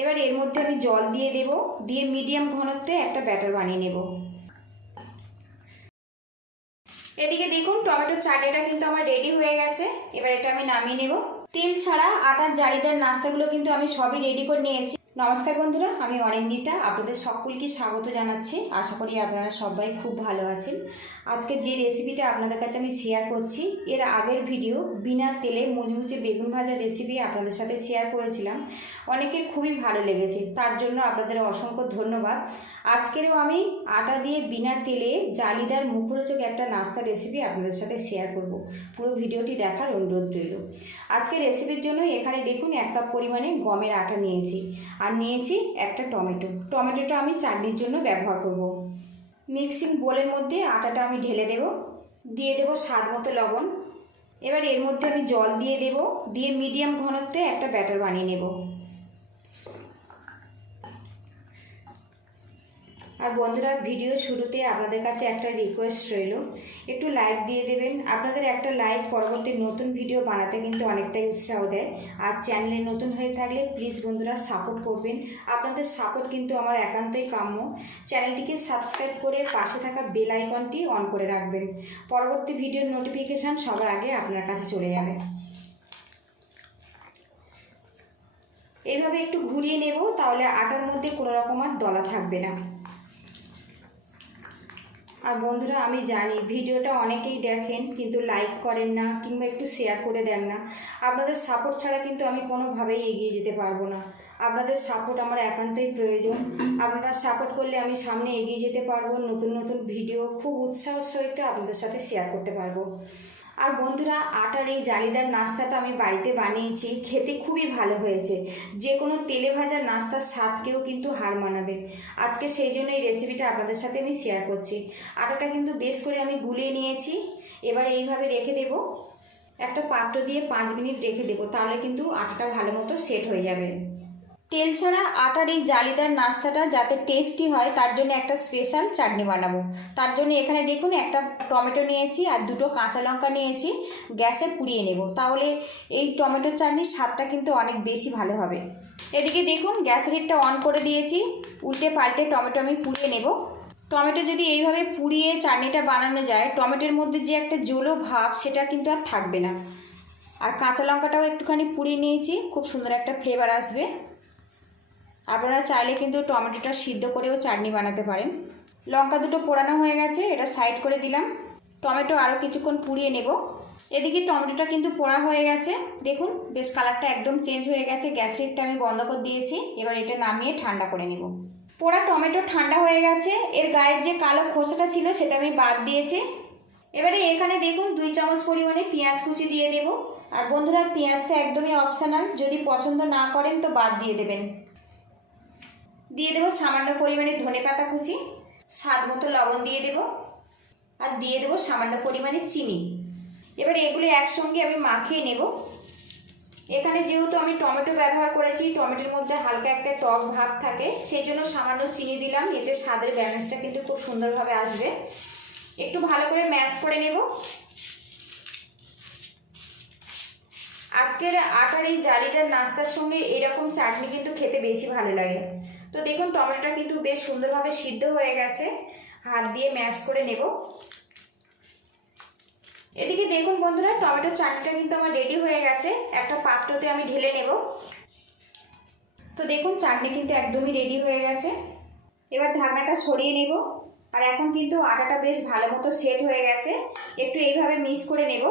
এবার এর মধ্যে আমি জল দিয়ে দেব, দিয়ে মিডিয়াম ঘনত্বে একটা ব্যাটার বানিয়ে নেব। এদিকে দেখুন টমেটো চাটনিটা কিন্তু আমার রেডি হয়ে গেছে। এবার এটা আমি নামিয়ে নেব। তেল ছাড়া আটার জালিদার নাস্তাগুলো কিন্তু আমি সবই রেডি করে নিয়েছি। নমস্কার বন্ধুরা, আমি অরিন্দিতা, আপনাদের সকলকে স্বাগত জানাচ্ছি। আশা করি আপনারা সবাই খুব ভালো আছেন। আজকের যে রেসিপিটা আপনাদের কাছে আমি শেয়ার করছি, এর আগের ভিডিও বিনা তেলে মুচমুচে বেগুন ভাজার রেসিপি আপনাদের সাথে শেয়ার করেছিলাম। অনেকের খুবই ভালো লেগেছে, তার জন্য আপনাদের অসংখ্য ধন্যবাদ। আজকেরও আমি আটা দিয়ে বিনা তেলে জালিদার মুখরোচক একটা নাস্তা রেসিপি আপনাদের সাথে শেয়ার করব। পুরো ভিডিওটি দেখার অনুরোধ রইল। আজকের রেসিপির জন্য এখানে দেখুন 1 কাপ পরিমাণে গমের আটা নিয়েছি, আর নিয়েছি একটা টমেটোটা আমি চাটনির জন্য ব্যবহার করব। মিক্সিং বোলের মধ্যে আটাটা আমি ঢেলে দেব, দিয়ে দেব স্বাদ মতো লবণ। এবার এর মধ্যে আমি জল দিয়ে দেব, দিয়ে মিডিয়াম ঘনত্বে একটা ব্যাটার বানিয়ে নেব। আর বন্ধুরা, ভিডিও শুরুতে আপনাদের কাছে একটা রিকোয়েস্ট রইল, একটু লাইক দিয়ে দেবেন। আপনাদের একটা লাইক পরবর্তী নতুন ভিডিও বানাতে কিন্তু অনেকটাই উৎসাহ দেয়। আর চ্যানেলে নতুন হয়ে থাকলে প্লিজ বন্ধুরা সাপোর্ট করবেন। আপনাদের সাপোর্ট কিন্তু আমার একান্তই কাম্য। চ্যানেলটিকে সাবস্ক্রাইব করে পাশে থাকা বেল আইকনটি অন করে রাখবেন। পরবর্তী ভিডিওর নোটিফিকেশান সবার আগে আপনার কাছে চলে যাবে। এইভাবে একটু ঘুরিয়ে নেব, তাহলে আটার মধ্যে কোনো রকম আর দলা থাকবে না। আর বন্ধুরা, আমি জানি ভিডিওটা অনেকেই দেখেন কিন্তু লাইক করেন না, কিংবা একটু শেয়ার করে দেন না। আপনাদের সাপোর্ট ছাড়া কিন্তু আমি কোনোভাবেই এগিয়ে যেতে পারবো না। আপনাদের সাপোর্ট আমার একান্তই প্রয়োজন। আপনারা সাপোর্ট করলে আমি সামনে এগিয়ে যেতে পারবো, নতুন নতুন ভিডিও খুব উৎসাহের সহিত আপনাদের সাথে শেয়ার করতে পারবো। আর বন্ধুরা, আটার এই জালিদার নাস্তাটা আমি বাড়িতে বানিয়েছি, খেতে খুবই ভালো হয়েছে। যে কোনো তেলে ভাজা নাস্তার স্বাদকেও কিন্তু হার মানাবে। আজকে সেই জন্য এই রেসিপিটা আপনাদের সাথে আমি শেয়ার করছি। আটাটা কিন্তু বেশ করে আমি গুলিয়ে নিয়েছি। এবার এইভাবে রেখে দেব, একটা পাত্র দিয়ে 5 মিনিট রেখে দেব, তাহলে কিন্তু আটাটা ভালো মতো সেট হয়ে যাবে। তেল ছাড়া আটার এই জালিদার নাস্তাটা যাতে টেস্টি হয়, তার জন্য একটা স্পেশাল চাটনি বানাবো। তার জন্য এখানে দেখুন একটা টমেটো নিয়েছি আর 2টো কাঁচা লঙ্কা নিয়েছি, গ্যাসে পুড়িয়ে নেব। তাহলে এই টমেটোর চাটনির স্বাদটা কিন্তু অনেক বেশি ভালো হবে। এদিকে দেখুন গ্যাসের হিটটা অন করে দিয়েছি, উল্টে পাল্টে টমেটো আমি পুড়িয়ে নেব। টমেটো যদি এইভাবে পুড়িয়ে চাটনিটা বানানো যায়, টমেটোর মধ্যে যে একটা জলো ভাব সেটা কিন্তু আর থাকবে না। আর কাঁচা লঙ্কাটাও একটুখানি পুড়িয়ে নিয়েছি, খুব সুন্দর একটা ফ্লেভার আসবে। আপনারা চাইলে কিন্তু টমেটোটা সিদ্ধ করেও চাটনি বানাতে পারেন। লঙ্কা 2টো পোড়ানো হয়ে গেছে, এটা সাইড করে দিলাম। টমেটো আরও কিছুক্ষণ পুড়িয়ে নেব। এদিকে টমেটোটা কিন্তু পোড়া হয়ে গেছে, দেখুন বেশ কালারটা একদম চেঞ্জ হয়ে গেছে। গ্যাসের হিটটা আমি বন্ধ করে দিয়েছি। এবার এটা নামিয়ে ঠান্ডা করে নেব। পোড়া টমেটো ঠান্ডা হয়ে গেছে, এর গায়ের যে কালো খোসাটা ছিল সেটা আমি বাদ দিয়েছি। এবারে এখানে দেখুন 2 চামচ পরিমাণে পেঁয়াজ কুচি দিয়ে দেব। আর বন্ধুরা, পেঁয়াজটা একদমই অপশনাল, যদি পছন্দ না করেন তো বাদ দিয়ে দেবেন। দিয়ে দেবো সামান্য পরিমাণে ধনেপাতা কুচি, স্বাদ মতো লবণ দিয়ে দেব, আর দিয়ে দেবো সামান্য পরিমাণে চিনি। এবার এগুলো একসঙ্গে আমি মাখিয়ে নেব। এখানে যেহেতু আমি টমেটো ব্যবহার করেছি, টমেটোর মধ্যে হালকা একটা টক ভাব থাকে, সেই জন্য সামান্য চিনি দিলাম। এতে স্বাদের ব্যালেন্সটা কিন্তু খুব সুন্দরভাবে আসবে। একটু ভালো করে ম্যাশ করে নেব। আজকের আটার এই জালিদার নাস্তার সঙ্গে এরকম চাটনি কিন্তু খেতে বেশি ভালো লাগে। তো দেখুন টমেটোটা কিন্তু বেশ সুন্দরভাবে সিদ্ধ হয়ে গেছে, হাত দিয়ে ম্যাশ করে নেব। এদিকে দেখুন বন্ধুরা, টমেটোর চাটনিটা কিন্তু আমার রেডি হয়ে গেছে, একটা পাত্রতে আমি ঢেলে নেব। তো দেখুন চাটনি কিন্তু একদমই রেডি হয়ে গেছে। এবার ঢাকনাটা সরিয়ে নেব। আর এখন কিন্তু আটাটা বেশ ভালো মতো সেট হয়ে গেছে, একটু এইভাবে মিক্স করে নেব।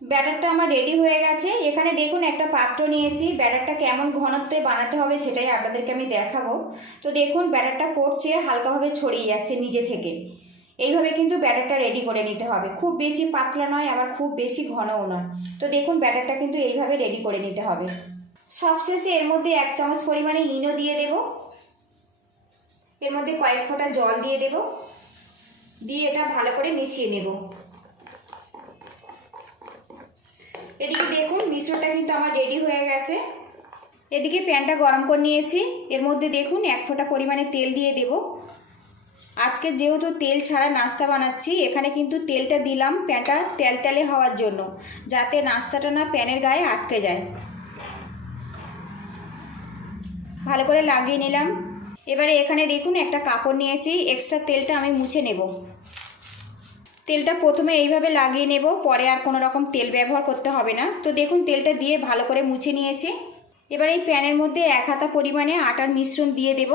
ব্যাটারটা আমার রেডি হয়ে গেছে। এখানে দেখুন একটা পাত্র নিয়েছি, ব্যাটারটা কেমন ঘনত্বে বানাতে হবে সেটাই আপনাদেরকে আমি দেখাবো। তো দেখুন ব্যাটারটা পড়ছে, হালকাভাবে ছড়িয়ে যাচ্ছে নিজে থেকে। এইভাবে কিন্তু ব্যাটারটা রেডি করে নিতে হবে, খুব বেশি পাতলা নয়, আবার খুব বেশি ঘনও নয়। তো দেখুন ব্যাটারটা কিন্তু এইভাবে রেডি করে নিতে হবে। সবশেষে এর মধ্যে 1 চামচ পরিমাণে ইনো দিয়ে দেব। এর মধ্যে কয়েক ফোঁটা জল দিয়ে দেব, দিয়ে এটা ভালো করে মিশিয়ে নেব। এদিকে দেখুন মিশ্রণটা কিন্তু আমার রেডি হয়ে গেছে। এদিকে প্যানটা গরম করে নিয়েছি, এর মধ্যে দেখুন 1 ফোঁটা পরিমাণে তেল দিয়ে দেব। আজকে যেহেতু তেল ছাড়া নাস্তা বানাচ্ছি, এখানে কিন্তু তেলটা দিলাম প্যানটা তেলতেলে হওয়ার জন্য, যাতে নাস্তাটা না প্যানের গায়ে আটকে যায়। ভালো করে লাগিয়ে নিলাম। এবারে এখানে দেখুন একটা কাপড় নিয়েছি, এক্সট্রা তেলটা আমি মুছে নেব। তেলটা প্রথমে এইভাবে লাগিয়ে নেব, পরে আর কোনো রকম তেল ব্যবহার করতে হবে না। তো দেখুন তেলটা দিয়ে ভালো করে মুছে নিয়েছি। এবার এই প্যানের মধ্যে 1 হাতা পরিমাণে আটার মিশ্রণ দিয়ে দেব।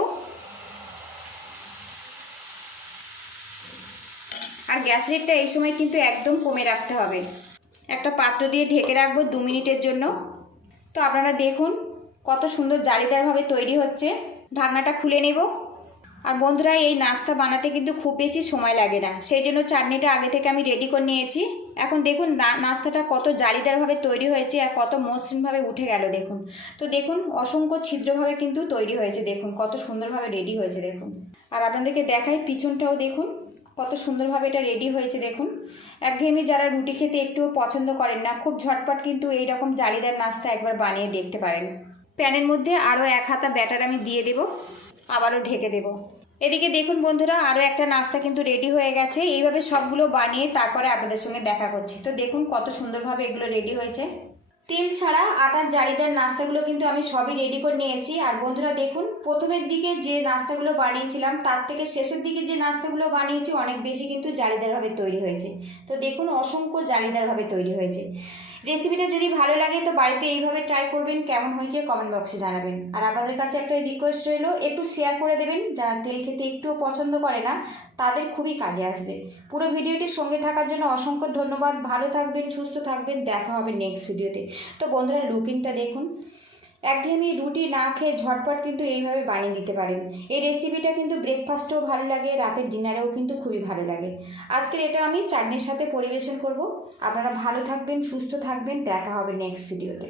আর গ্যাস রেটটা এই সময় কিন্তু একদম কমে রাখতে হবে। একটা পাত্র দিয়ে ঢেকে রাখবো 2 মিনিটের জন্য। তো আপনারা দেখুন কত সুন্দর জালিদারভাবে তৈরি হচ্ছে। ঢাকনাটা খুলে নেব। আর বন্ধুরা, এই নাস্তা বানাতে কিন্তু খুব বেশি সময় লাগে না, সেই জন্য চাটনিটা আগে থেকে আমি রেডি করে নিয়েছি। এখন দেখুন নাস্তাটা কত জালিদারভাবে তৈরি হয়েছে আর কত মসৃণভাবে উঠে গেল দেখুন। তো দেখুন অসংখ্য ছিদ্রভাবে কিন্তু তৈরি হয়েছে, দেখুন কত সুন্দরভাবে রেডি হয়েছে দেখুন। আর আপনাদেরকে দেখাই পিছনটাও দেখুন কত সুন্দরভাবে এটা রেডি হয়েছে দেখুন। একঘেয়েমি যারা রুটি খেতে একটুও পছন্দ করেন না, খুব ঝটপট কিন্তু এইরকম জালিদার নাস্তা একবার বানিয়ে দেখতে পারেন। প্যানের মধ্যে আরও 1 হাতা ব্যাটার আমি দিয়ে দেব, আবারও ঢেকে দেব। এদিকে দেখুন বন্ধুরা, আরও একটা নাস্তা কিন্তু রেডি হয়ে গেছে। এইভাবে সবগুলো বানিয়ে তারপরে আপনাদের সঙ্গে দেখা করছি। তো দেখুন কত সুন্দরভাবে এগুলো রেডি হয়েছে। তেল ছাড়া আটার জালিদার নাস্তাগুলো কিন্তু আমি সবই রেডি করে নিয়েছি। আর বন্ধুরা দেখুন, প্রথমের দিকে যে নাস্তাগুলো বানিয়েছিলাম তার থেকে শেষের দিকে যে নাস্তাগুলো বানিয়েছি অনেক বেশি কিন্তু জালিদারভাবে তৈরি হয়েছে। তো দেখুন অসংখ্য জালিদারভাবে তৈরি হয়েছে। রেসিপিটা যদি ভালো লাগে তো বাড়িতে এইভাবে ট্রাই করবেন, কেমন হয়েছে কমেন্ট বক্সে জানাবেন। আর আপনাদের কাছে একটা রিকোয়েস্ট রইল, একটু শেয়ার করে দেবেন। যারা তেল খেতে একটুও পছন্দ করে না তাদের খুবই কাজে আসবে। পুরো ভিডিওটির সঙ্গে থাকার জন্য অসংখ্য ধন্যবাদ। ভালো থাকবেন, সুস্থ থাকবেন, দেখা হবে নেক্সট ভিডিওতে। তো বন্ধুরা লুকিংটা দেখুন, একঘেয়েমি রুটি না খেয়ে ঝটপট কিন্তু এইভাবে বানিয়ে দিতে পারেন। এই রেসিপিটা কিন্তু ব্রেকফাস্টেও ভালো লাগে, রাতের ডিনারেও কিন্তু খুবই ভালো লাগে। আজকের এটা আমি চাটনির সাথে পরিবেশন করব। আপনারা ভালো থাকবেন, সুস্থ থাকবেন, দেখা হবে নেক্সট ভিডিওতে।